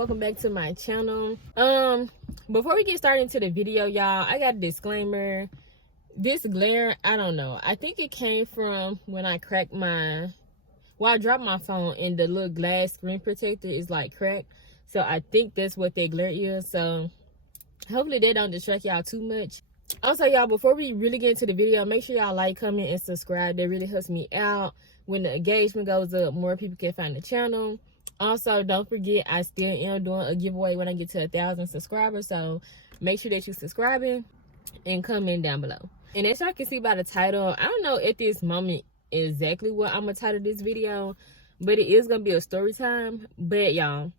welcome back to my channel. Before we get started into the video, y'all, I got a disclaimer. This glare, I don't know, I think it came from when I cracked I dropped my phone and the little glass screen protector is like cracked, so I think that's what that glare is. So hopefully that don't distract y'all too much. Also, y'all, before we really get into the video, make sure y'all like, comment, and subscribe. That really helps me out. When the engagement goes up, more people can find the channel. Also, don't forget, I still am doing a giveaway when I get to 1,000 subscribers. So make sure that you're subscribing and comment down below. And as y'all can see by the title, I don't know at this moment exactly what I'm gonna title this video, but it is gonna be a story time. But y'all,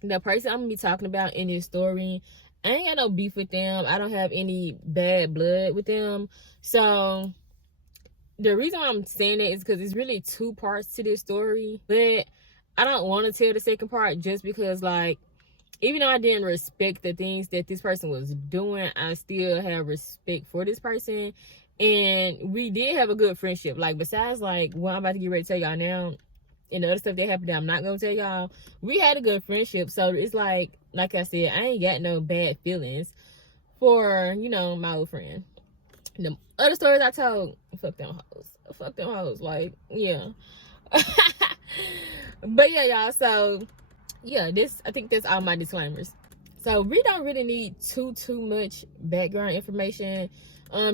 the person I'm gonna be talking about in this story, I ain't got no beef with them. I don't have any bad blood with them. So the reason why I'm saying that is because it's really two parts to this story, but I don't want to tell the second part just because, like, even though I didn't respect the things that this person was doing, I still have respect for this person. And we did have a good friendship. Like, besides, like, what I'm about to get ready to tell y'all now, and the other stuff that happened that I'm not going to tell y'all, we had a good friendship. So it's like I said, I ain't got no bad feelings for, you know, my old friend. The other stories I told, fuck them hoes. Fuck them hoes. Like, yeah. But yeah, y'all, so yeah, I think that's all my disclaimers. So we don't really need too much background information.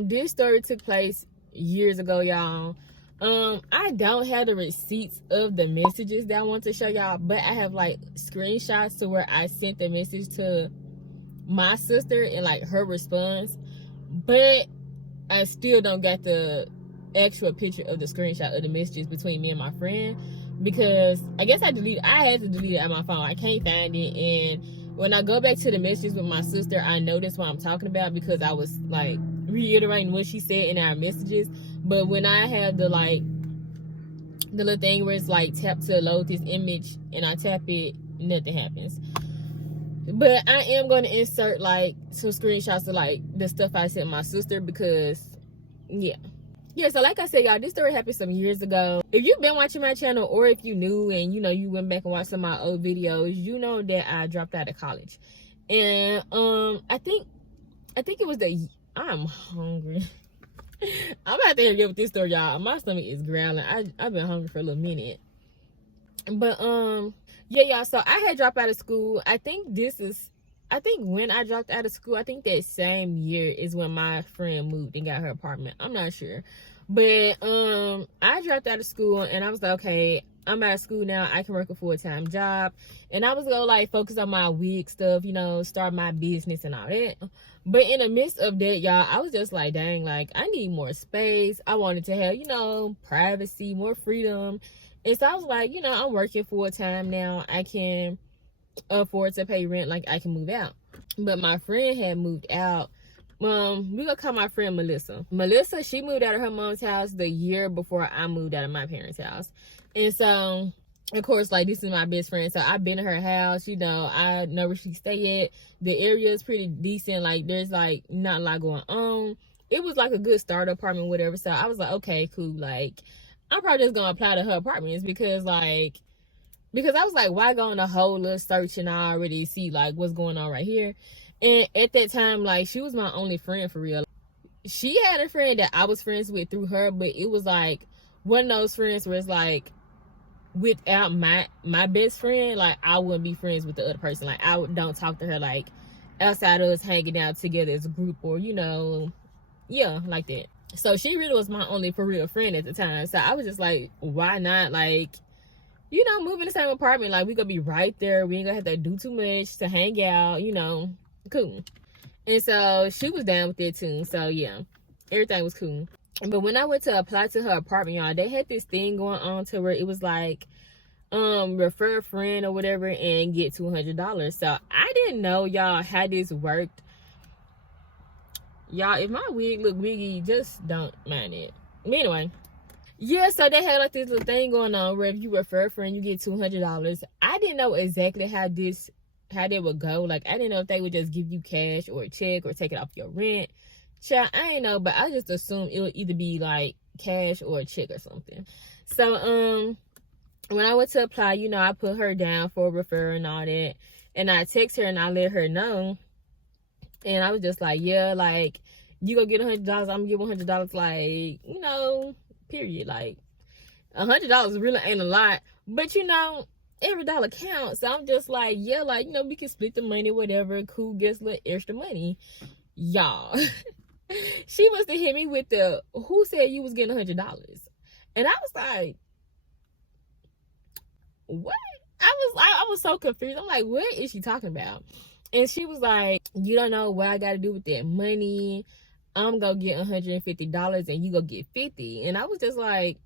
This story took place years ago, y'all. I don't have the receipts of the messages that I want to show y'all, but I have like screenshots to where I sent the message to my sister and like her response, but I still don't got the actual picture of the screenshot of the messages between me and my friend, because I guess I had to delete it on my phone. I can't find it. And when I go back to the messages with my sister, I notice what I'm talking about because I was like reiterating what she said in our messages. But when I have the little thing where it's like tap to load this image and I tap it, nothing happens. But I am going to insert like some screenshots of like the stuff I sent my sister because yeah, so like I said, y'all, this story happened some years ago. If you've been watching my channel, or if you knew and you know you went back and watched some of my old videos, you know that I dropped out of college. And I think it was I'm hungry. I'm about to get with this story, y'all. My stomach is growling. I've been hungry for a little minute. But yeah, y'all, so I had dropped out of school. I think when I dropped out of school, I think that same year is when my friend moved and got her apartment. I'm not sure. But I dropped out of school and I was like, okay, I'm out of school now. I can work a full-time job. And I was going to like focus on my wig stuff, you know, start my business and all that. But in the midst of that, y'all, I was just like, dang, like I need more space. I wanted to have, you know, privacy, more freedom. And so I was like, you know, I'm working full-time now. I can afford to pay rent, like I can move out. But my friend had moved out. We gonna call my friend Melissa, she moved out of her mom's house the year before I moved out of my parents' house. And so of course, like, this is my best friend, so I've been to her house, you know, I know where she stay at. The area is pretty decent, like there's like not a lot going on. It was like a good starter apartment, whatever. So I was like, okay, cool, like I'm probably just gonna apply to her apartments because I was like, why go on a whole little search and I already see like what's going on right here. And at that time, like, she was my only friend for real. She had a friend that I was friends with through her, but it was like one of those friends where it's like, without my best friend, like I wouldn't be friends with the other person. Like I don't talk to her like outside of us hanging out together as a group, or you know, yeah, like that. So she really was my only for real friend at the time. So I was just like, why not, like, you know, move in the same apartment, like we gonna be right there, we ain't gonna have to do too much to hang out, you know, cool. And so she was down with it too. So yeah, everything was cool. But when I went to apply to her apartment, y'all, they had this thing going on to where it was like refer a friend or whatever and get $200. So I didn't know, y'all, how this worked. Y'all, if my wig look wiggy, just don't mind it. But anyway, yeah, so they had like this little thing going on where if you refer a friend, you get $200. I didn't know exactly how they would go. Like, I didn't know if they would just give you cash or a check or take it off your rent. Child, I ain't know, but I just assumed it would either be like cash or a check or something. So when I went to apply, you know, I put her down for a referral and all that. And I text her and I let her know. And I was just like, yeah, like, you go get $100, I'm gonna give $100, like, you know, period. Like, $100 really ain't a lot, but you know, every dollar counts. So I'm just like, yeah, like, you know, we can split the money, whatever. Cool, gets a little extra money. Y'all, she must have hit me with the, who said you was getting $100? And I was like, what? I was so confused. I'm like, what is she talking about? And she was like, you don't know what I got to do with that money. I'm going to get $150 and you go get 50. And I was just like,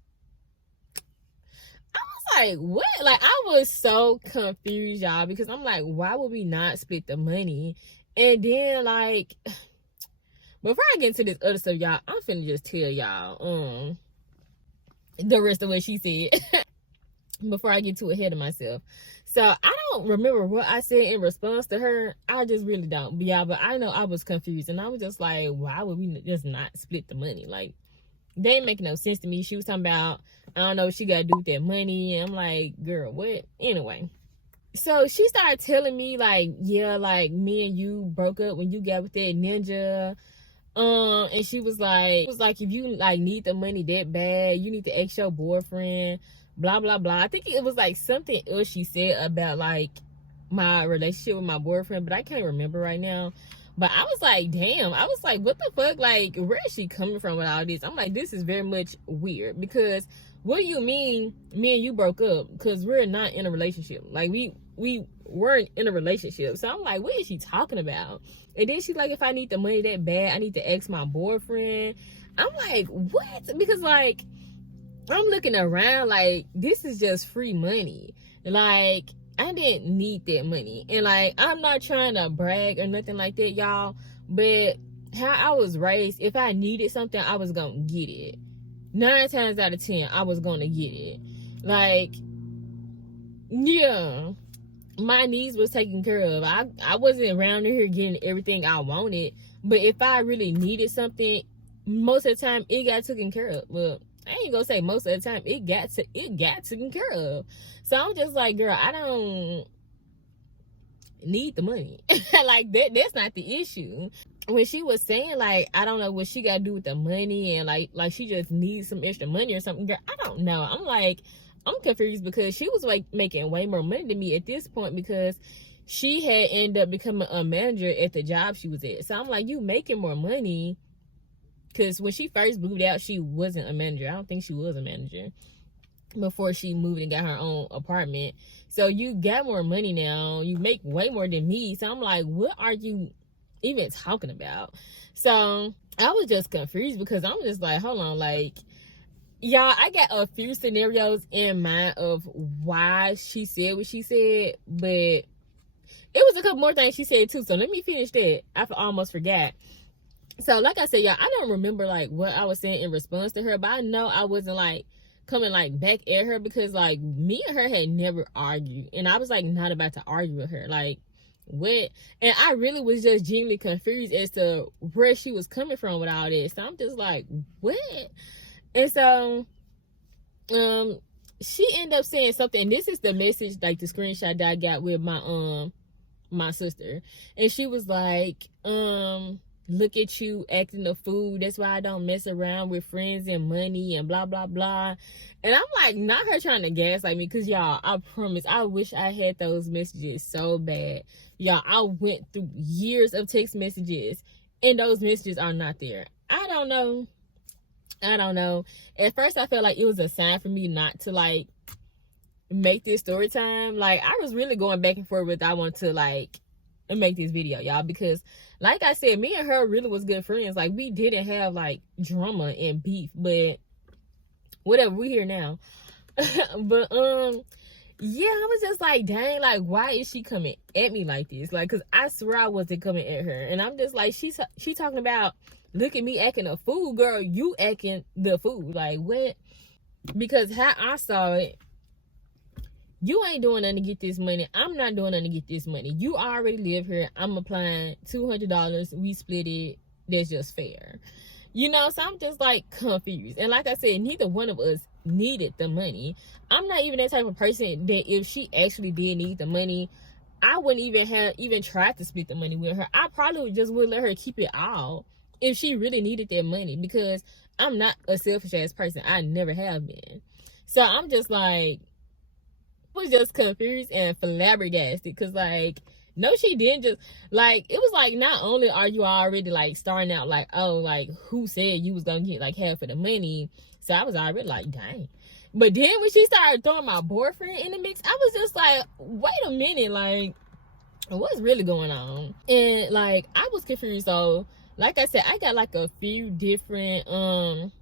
what? Like, I was so confused, y'all, because I'm like, why would we not split the money? And then, like, before I get into this other stuff, y'all, I'm finna just tell y'all the rest of what she said before I get too ahead of myself. So I don't remember what I said in response to her. I just really don't. But yeah, but I know I was confused, and I was just like, why would we just not split the money? Like, they ain't making no sense to me. She was talking about, I don't know what she got to do with that money. And I'm like, girl, what? Anyway. So she started telling me, like, yeah, like, me and you broke up when you got with that ninja. And she was like, if you, like, need the money that bad, you need to ask your boyfriend, blah, blah, blah. I think it was, like, something else she said about, like, my relationship with my boyfriend, but I can't remember right now. But I was like, damn. I was like, what the fuck? Like, where is she coming from with all this? I'm like, this is very much weird. Because what do you mean me and you broke up? Because we're not in a relationship. Like, we weren't in a relationship. So I'm like, what is she talking about? And then she's like, if I need the money that bad, I need to ask my boyfriend. I'm like, what? Because, like, I'm looking around like, this is just free money. Like, I didn't need that money. And, like, I'm not trying to brag or nothing like that, y'all. But how I was raised, if I needed something, I was going to get it. 9 times out of 10, I was going to get it. Like, yeah, my needs was taken care of. I wasn't around here getting everything I wanted. But if I really needed something, most of the time, it got taken care of. Well, I ain't gonna say most of the time, it got taken care of. So I'm just like, girl, I don't need the money. Like, that's not the issue. When she was saying, like, I don't know what she got to do with the money, and like she just needs some extra money or something, girl, I don't know. I'm like, I'm confused, because she was like making way more money than me at this point, because she had ended up becoming a manager at the job she was at. So I'm like, you making more money. Because when she first moved out, she wasn't a manager. I don't think she was a manager before she moved and got her own apartment. So you got more money now. You make way more than me. So I'm like, what are you even talking about? So I was just confused, because I'm just like, hold on, like, y'all, I got a few scenarios in mind of why she said what she said, but it was a couple more things she said too. So let me finish that. I almost forgot. So, like I said, y'all, I don't remember, like, what I was saying in response to her, but I know I wasn't, like, coming, like, back at her, because, like, me and her had never argued, and I was, like, not about to argue with her, like, what? And I really was just genuinely confused as to where she was coming from with all this. So I'm just like, what? And so, she ended up saying something, and this is the message, like, the screenshot that I got with my sister, and she was like, look at you acting a fool. That's why I don't mess around with friends and money and blah, blah, blah. And I'm like, not her trying to gaslight me, because, y'all, I promise, I wish I had those messages so bad. Y'all, I went through years of text messages, and those messages are not there. I don't know. At first, I felt like it was a sign for me not to, like, make this story time. Like, I was really going back and forth with, I want to, like, make this video, y'all, because, like I said, me and her really was good friends. Like, we didn't have, like, drama and beef, but whatever, we here now. But yeah, I was just like, dang, like, why is she coming at me like this? Like, because I swear I wasn't coming at her. And I'm just like, she talking about, look at me acting a fool. Girl, you acting the fool. Like, what? Because how I saw it, you ain't doing nothing to get this money. I'm not doing nothing to get this money. You already live here. I'm applying $200. We split it. That's just fair. You know, so I'm just, like, confused. And like I said, neither one of us needed the money. I'm not even that type of person that if she actually did need the money, I wouldn't even tried to split the money with her. I probably just would let her keep it all if she really needed that money, because I'm not a selfish ass person. I never have been. So I'm just like, was just confused and flabbergasted, because like, no, she didn't. Just like, it was like, not only are you already like starting out like, oh, like, who said you was gonna get like half of the money? So I was already like, dang. But then when she started throwing my boyfriend in the mix, I was just like, wait a minute, like, what's really going on? And like, I was confused. So like I said, I got like a few different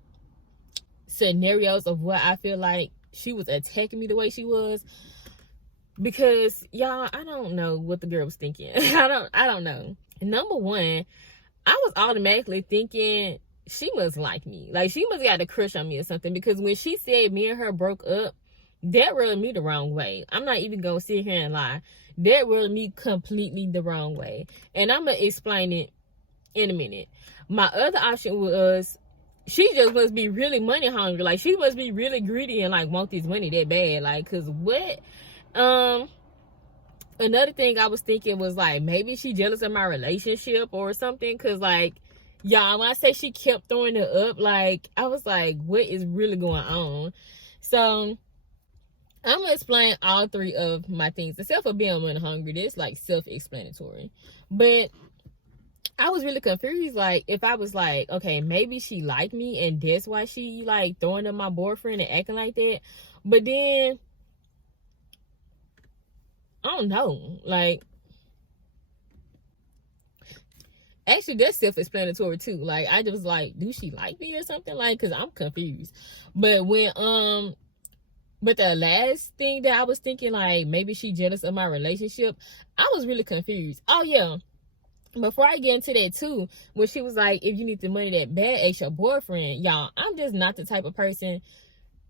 scenarios of what I feel like she was attacking me the way she was, because y'all, I don't know what the girl was thinking. I don't know. Number one, I was automatically thinking she must like me. Like, she must got a crush on me or something, because when she said me and her broke up, that rubbed me the wrong way. I'm not even gonna sit here and lie. That rubbed me completely the wrong way. And I'm gonna explain it in a minute. My other option was, she just must be really money hungry. Like, she must be really greedy and like want this money that bad. Like, cause what? Another thing I was thinking was like, maybe she jealous of my relationship or something. Cause like, y'all, when I say she kept throwing it up, like, I was like, what is really going on? So I'm gonna explain all three of my things, except for being money hungry. This like self-explanatory. But I was really confused, like, if I was like, okay, maybe she liked me and that's why she like throwing up my boyfriend and acting like that. But then I don't know, like, actually that's self-explanatory too. Like, I just like, do she like me or something? Like, cause I'm confused. But when but the last thing that I was thinking, like, maybe she jealous of my relationship, I was really confused. Oh yeah, before I get into that too, when she was like, if you need the money that bad, ask your boyfriend. Y'all, I'm just not the type of person.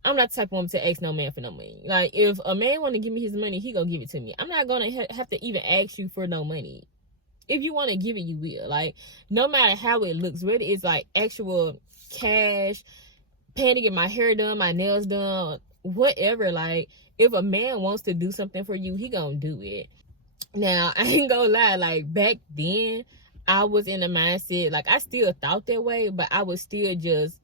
I'm not the type of woman to ask no man for no money. Like, if a man want to give me his money, he gonna give it to me. I'm not gonna have to even ask you for no money. If you want to give it, you will. Like, no matter how it looks, whether it's like actual cash, paying to get my hair done, my nails done, whatever. Like, if a man wants to do something for you, he gonna do it. Now, I ain't gonna lie, like, back then, I was in the mindset, like, I still thought that way, but I would still just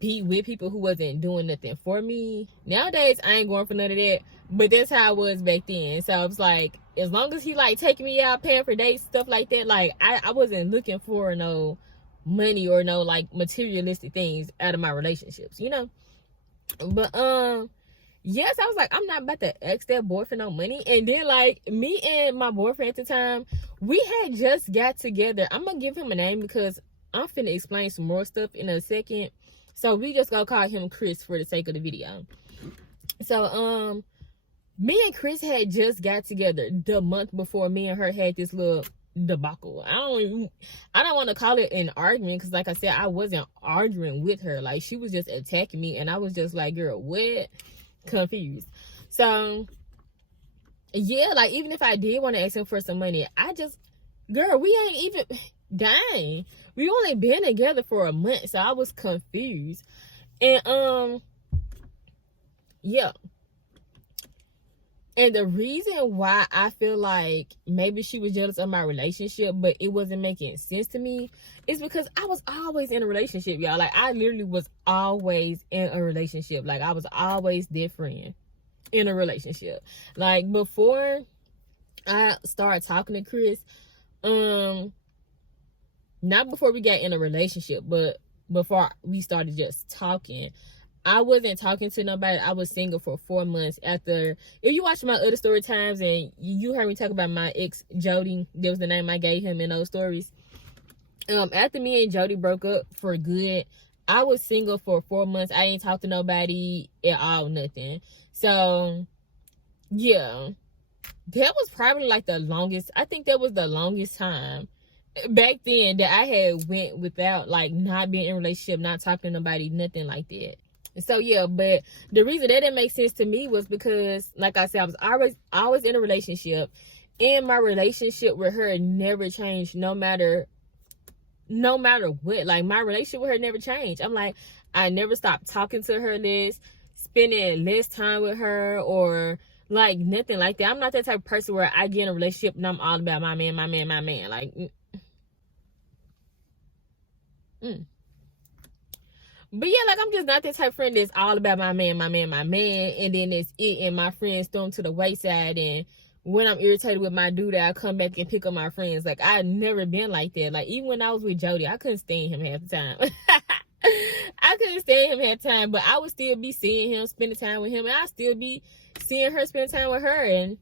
be with people who wasn't doing nothing for me. Nowadays, I ain't going for none of that, but that's how I was back then. So it's like, as long as he like taking me out, paying for dates, stuff like that, like, I wasn't looking for no money or no like materialistic things out of my relationships, you know. But yes, I was like, I'm not about to ask that boy for no money. And then like, me and my boyfriend at the time, we had just got together. I'm gonna give him a name because I'm finna explain some more stuff in a second. So we just gonna call him Chris for the sake of the video. So me and Chris had just got together the month before me and her had this little debacle. I don't want to call it an argument, because like I said, I wasn't arguing with her. Like, she was just attacking me, and I was just like, girl, what? Confused. So yeah, like, even if I did want to ask him for some money, I just, girl, we ain't even, dang, we only been together for a month. So I was confused. And yeah. And the reason why I feel like maybe she was jealous of my relationship, but it wasn't making sense to me, is because I was always in a relationship, y'all. Like, I literally was always in a relationship. Like, I was always their friend in a relationship. Like, before I started talking to Chris, not before we got in a relationship, but before we started just talking, I wasn't talking to nobody. I was single for 4 months after. If you watch my other story times and you heard me talk about my ex, Jody, that was the name I gave him in those stories. After me and Jody broke up for good, I was single for 4 months. I ain't talked to nobody at all, nothing. So, yeah. That was probably like the longest, I think that was the longest time back then that I had went without like not being in a relationship, not talking to nobody, nothing like that. So yeah, but the reason that didn't make sense to me was because, like I said, I was always in a relationship, and my relationship with her never changed, no matter what. Like, my relationship with her never changed. I'm like, I never stopped talking to her less, spending less time with her, or Like, nothing like that. I'm not that type of person where I get in a relationship and I'm all about my man, my man, my man. Like, But yeah, like, I'm just not that type of friend that's all about my man, my man, my man, and then it's it, and my friends thrown to the wayside. And when I'm irritated with my dude, I come back and pick up my friends. Like, I've never been like that. Like, even when I was with Jody, I couldn't stand him half the time. I couldn't stand him half the time, but I would still be seeing him, spending time with him, and I'd still be seeing her, spending time with her. And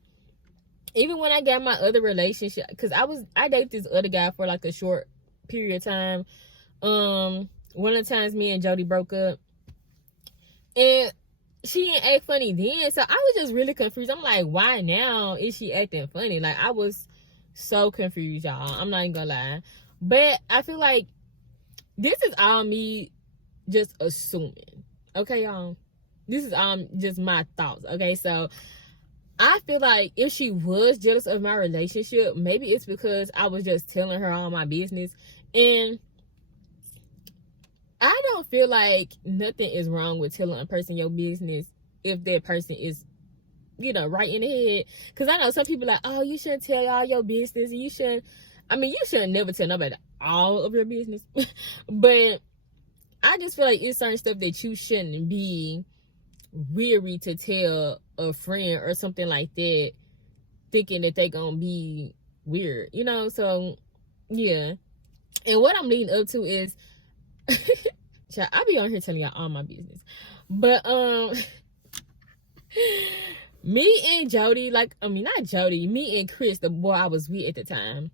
even when I got my other relationship, because I dated this other guy for like a short period of time. One of the times me and Jody broke up, and she didn't act funny then, so I was just really confused. I'm like, why now is she acting funny? Like, I was so confused, y'all. I'm not even gonna lie. But I feel like this is all me just assuming. Okay, y'all? This is just my thoughts. Okay, so I feel like if she was jealous of my relationship, maybe it's because I was just telling her all my business. And I don't feel like nothing is wrong with telling a person your business if that person is, right in the head. Because I know some people like, oh, you shouldn't tell all your business. You shouldn't never tell nobody all of your business. But I just feel like it's certain stuff that you shouldn't be weary to tell a friend or something like that, thinking that they gonna be weird, So, yeah. And what I'm leading up to is, I be on here telling y'all all my business. But me and Jody, not Jody, me and Chris, the boy I was with at the time.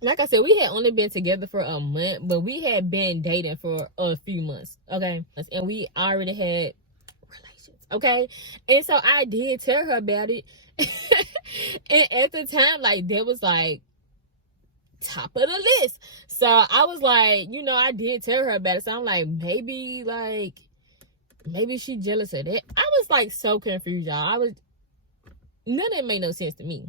Like I said, we had only been together for a month, but we had been dating for a few months, okay? And we already had relations, okay? And so I did tell her about it. And at the time, like, that was like top of the list. So I was like, I did tell her about it. So I'm like, maybe she jealous of that. I was like so confused, y'all. None of it made no sense to me.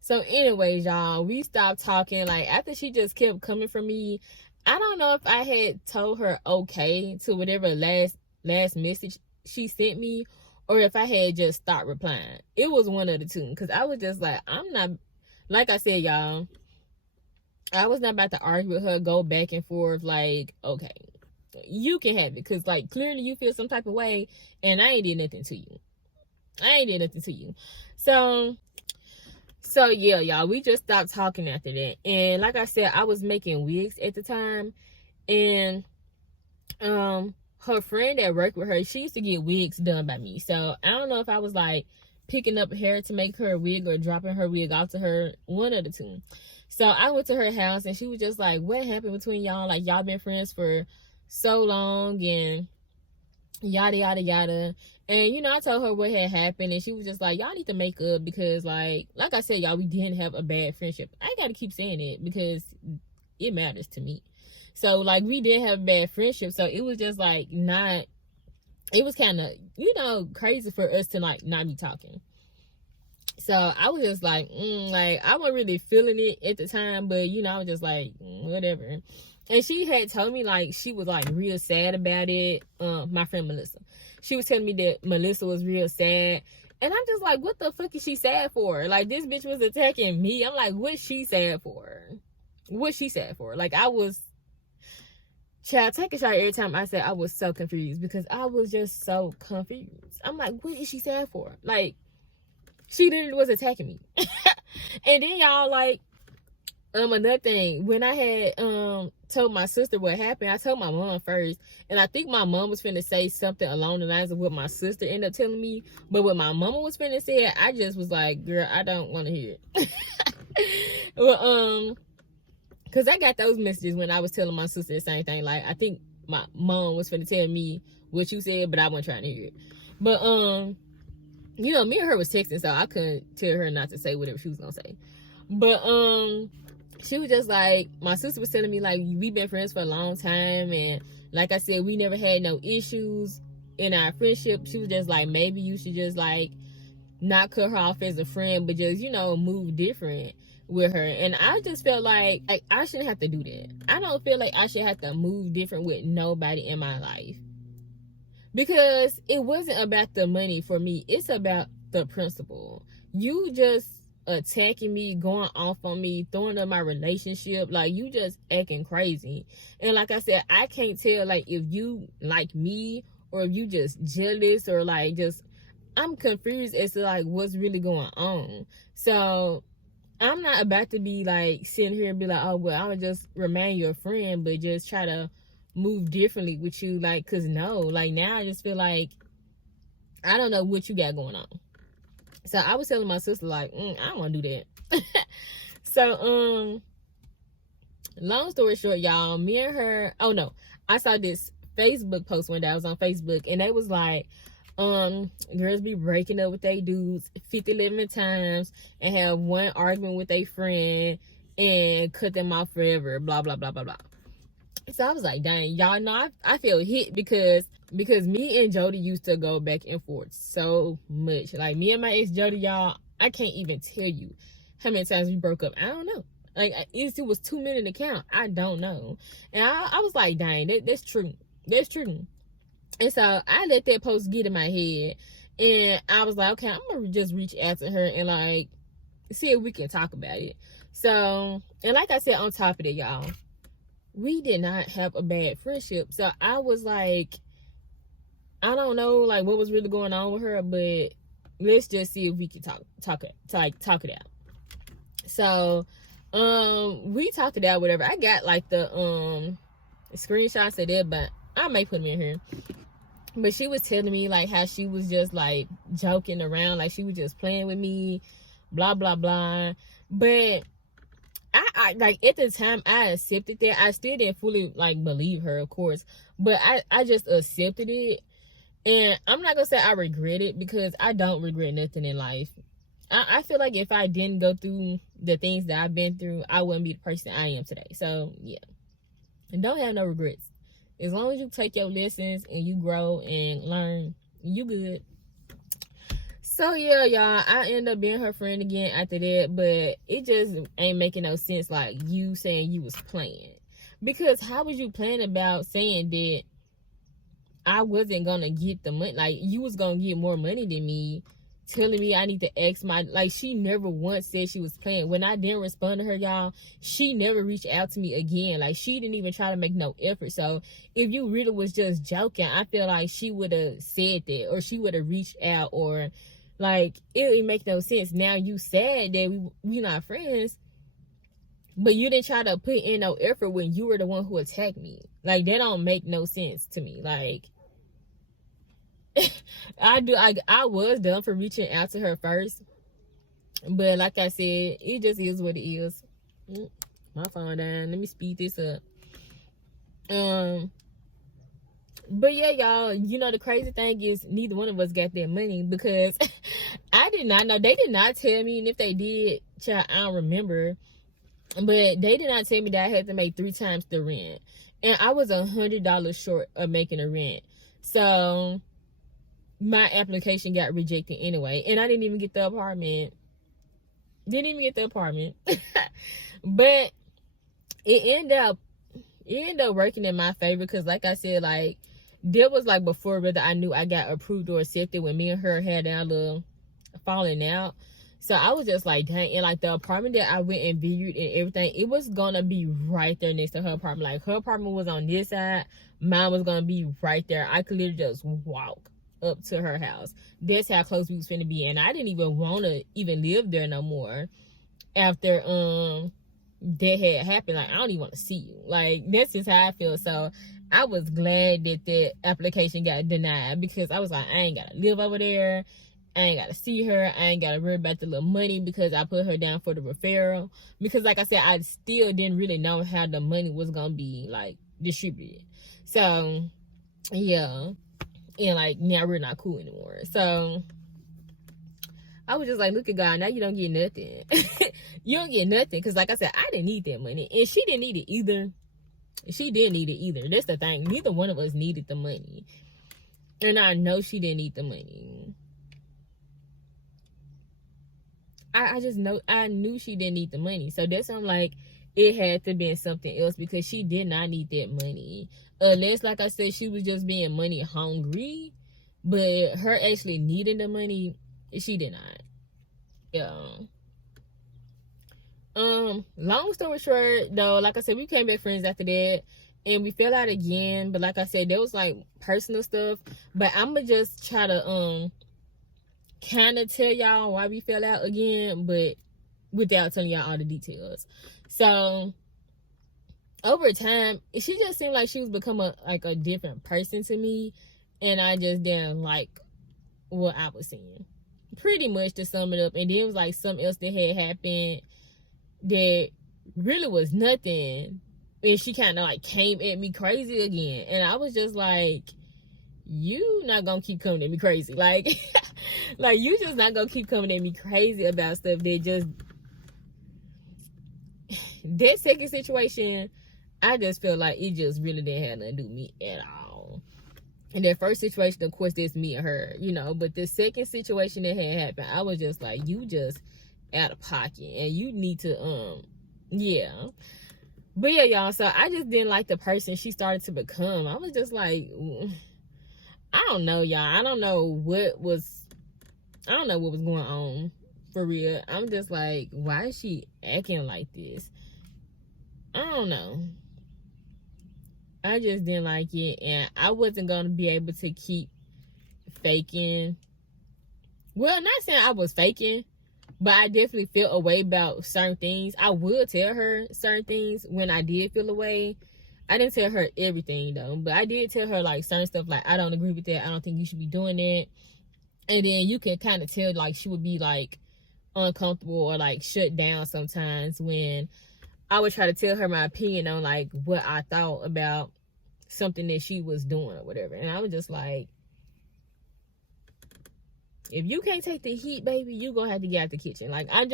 So anyways, y'all, we stopped talking. Like, after she just kept coming for me, I don't know if I had told her okay to whatever last message she sent me, or if I had just stopped replying. It was one of the two, because I was just like, I'm not, like I said, y'all, I was not about to argue with her, go back and forth. Like, okay, you can have it, because, like, clearly you feel some type of way, and I ain't did nothing to you. So yeah, y'all, we just stopped talking after that. And like I said, I was making wigs at the time, and her friend that worked with her, she used to get wigs done by me. So I don't know if I was like picking up hair to make her a wig or dropping her wig off to her, one of the two. So I went to her house, and she was just like, what happened between y'all? Like, y'all been friends for so long, and yada yada yada. And I told her what had happened, and she was just like, y'all need to make up, because like I said, y'all, we didn't have a bad friendship. I gotta keep saying it because it matters to me. So, like, we did have a bad friendship, so it was just like it was kind of crazy for us to like not be talking. So I was just like, like, I wasn't really feeling it at the time, but I was just like, whatever. And she had told me, like, she was like real sad about it. My friend Melissa, she was telling me that Melissa was real sad, and I'm just like, what the fuck is she sad for? Like, this bitch was attacking me. I'm like, what's she sad for? Like, I was, child, take a shot every time I said I was so confused, because I was just so confused. I'm like, what is she sad for? Like, she literally was attacking me. And then, y'all, like, another thing, when I had told my sister what happened, I told my mom first, and I think my mom was finna say something along the lines of what my sister ended up telling me, but what my mama was finna say, I just was like, girl, I don't want to hear it. Well, because I got those messages when I was telling my sister the same thing. Like, I think my mom was finna tell me what you said, but I wasn't trying to hear it. But me and her was texting, so I couldn't tell her not to say whatever she was gonna say. But she was just like, my sister was telling me, like, we've been friends for a long time, and like I said, we never had no issues in our friendship. She was just like, maybe you should just like not cut her off as a friend, but just move different with her. And I just felt like I shouldn't have to do that. I don't feel like I should have to move different with nobody in my life, because it wasn't about the money for me. It's about the principal. You just attacking me, going off on me, throwing up my relationship. Like, you just acting crazy. And like I said, I can't tell, like, if you like me or if you just jealous or like just, I'm confused as to like what's really going on. So I'm not about to be like sitting here and be like, oh, well, I'm gonna just remain your friend, but just try to move differently with you. Like, cause no, like now I just feel like I don't know what you got going on. So I was telling my sister, like, I don't want to do that. So, long story short, y'all, me and her, oh no, I saw this Facebook post one day. I was on Facebook, and they was like, girls be breaking up with their dudes 50-11 times and have one argument with a friend and cut them off forever, blah, blah, blah, blah, blah. So I was like, dang, y'all know I feel hit because me and Jody used to go back and forth so much. Like, me and my ex Jody, y'all, I can't even tell you how many times we broke up. I don't know. Like, it was 2 minutes to count. I don't know. And I was like, dang, that's true. That's true. And so I let that post get in my head. And I was like, okay, I'm going to just reach out to her and, like, see if we can talk about it. So, and like I said, on top of it, y'all, we did not have a bad friendship. So I was like, I don't know like what was really going on with her, but let's just see if we can talk it out. So we talked it out, whatever. I got like the screenshots of that, but I may put them in here. But she was telling me like how she was just like joking around, like she was just playing with me, blah blah blah. But I like at the time I accepted that. I still didn't fully like believe her, of course, but I just accepted it. And I'm not gonna say I regret it, because I don't regret nothing in life. I feel like if I didn't go through the things that I've been through, I wouldn't be the person I am today. So yeah, and don't have no regrets. As long as you take your lessons and you grow and learn, you good. So yeah, y'all, I end up being her friend again after that, but it just ain't making no sense, like you saying you was playing. Because how was you playing about saying that I wasn't gonna get the money? Like, you was gonna get more money than me, telling me I need to ask my, like, she never once said she was playing. When I didn't respond to her, y'all, she never reached out to me again. Like, she didn't even try to make no effort. So if you really was just joking, I feel like she would have said that, or she would have reached out, or like, it would make no sense. Now you said that we not friends, but you didn't try to put in no effort when you were the one who attacked me. Like, that don't make no sense to me. Like, I was done for reaching out to her first, but like I said, it just is what it is. My phone down. Let me speed this up. But yeah, y'all, you know, the crazy thing is neither one of us got that money, because I did not know. They did not tell me, and if they did, child, I don't remember, but they did not tell me that I had to make 3 times the rent, and I was $100 short of making a rent. So my application got rejected anyway, and I didn't even get the apartment. But it ended up working in my favor, because like I said, like, there was like before whether I knew I got approved or accepted when me and her had our little falling out. So I was just like, dang. And like the apartment that I went and viewed and everything, it was gonna be right there next to her apartment. Like, her apartment was on this side, mine was gonna be right there. I could literally just walk up to her house. That's how close we was finna be. And I didn't even want to even live there no more after that had happened. Like, I don't even want to see you. Like, that's just how I feel. So I was glad that the application got denied, because I was like, I ain't gotta live over there, I ain't gotta see her, I ain't gotta worry about the little money, because I put her down for the referral. Because like I said, I still didn't really know how the money was gonna be like distributed. So yeah, and like now we're not cool anymore. So I was just like, look at God, now you don't get nothing. You don't get nothing, because like I said, I didn't need that money, and she didn't need it either. That's the thing. Neither one of us needed the money, and I know she didn't need the money. I just know, I knew she didn't need the money. So that's why I'm like, it had to be something else, because she did not need that money, unless, like I said, she was just being money hungry. But her actually needing the money, She did not. Yeah. Long story short, though, like I said, we became best friends after that, and we fell out again. But like I said, there was like personal stuff. But I'ma just try to kind of tell y'all why we fell out again, but without telling y'all all the details. So over time, she just seemed like she was becoming like a different person to me, and I just didn't like what I was seeing. Pretty much to sum it up, and then it was like something else that had happened that really was nothing, and she kind of like came at me crazy again, and I was just like, you not gonna keep coming at me crazy, like like you just not gonna keep coming at me crazy about stuff that just that second situation. I just felt like it just really didn't have nothing to do with me at all. And that first situation, of course, that's me and her, you know, but the second situation that had happened, I was just like, you just out of pocket, and you need to yeah. But yeah, y'all, so I just didn't like the person she started to become. I was just like, I don't know, y'all. I don't know what was going on, for real. I'm just like, why is she acting like this? I don't know. I just didn't like it, and I wasn't gonna be able to keep faking. Well, not saying I was faking, but I definitely felt a way about certain things. I would tell her certain things when I did feel a way. I didn't tell her everything though, but I did tell her like certain stuff, like, I don't agree with that. I don't think you should be doing that. And then you can kind of tell like she would be like uncomfortable or like shut down sometimes when I would try to tell her my opinion on like what I thought about something that she was doing or whatever. And I was just like, if you can't take the heat, baby, you gonna have to get out the kitchen. Like, I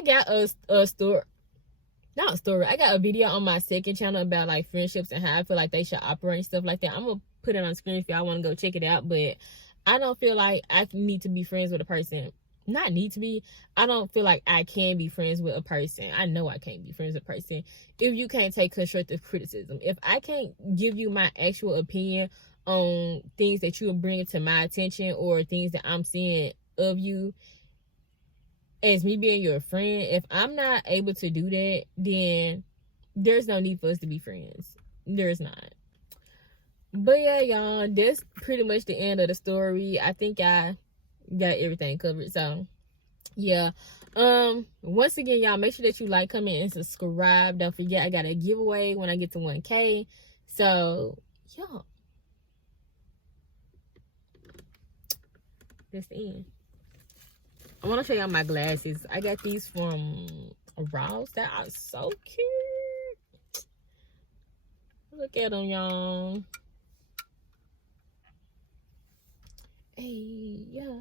got a story, not a story, I got a video on my second channel about like friendships and how I feel like they should operate and stuff like that. I'm gonna put it on the screen if y'all want to go check it out. But I don't feel like I need to be friends with a person. Not need to be. I don't feel like I can be friends with a person. I know I can't be friends with a person if you can't take constructive criticism. If I can't give you my actual opinion on things that you are bringing to my attention or things that I'm seeing of you as me being your friend, if I'm not able to do that, then there's no need for us to be friends. There's not. But yeah, y'all, that's pretty much the end of the story. I think I got everything covered. So yeah, once again, y'all, make sure that you like, comment, and subscribe. Don't forget, I got a giveaway when I get to 1K. So yeah, that's the end. I want to show y'all my glasses. I got these from Ross. That are so cute. Look at them, y'all. Hey, yeah.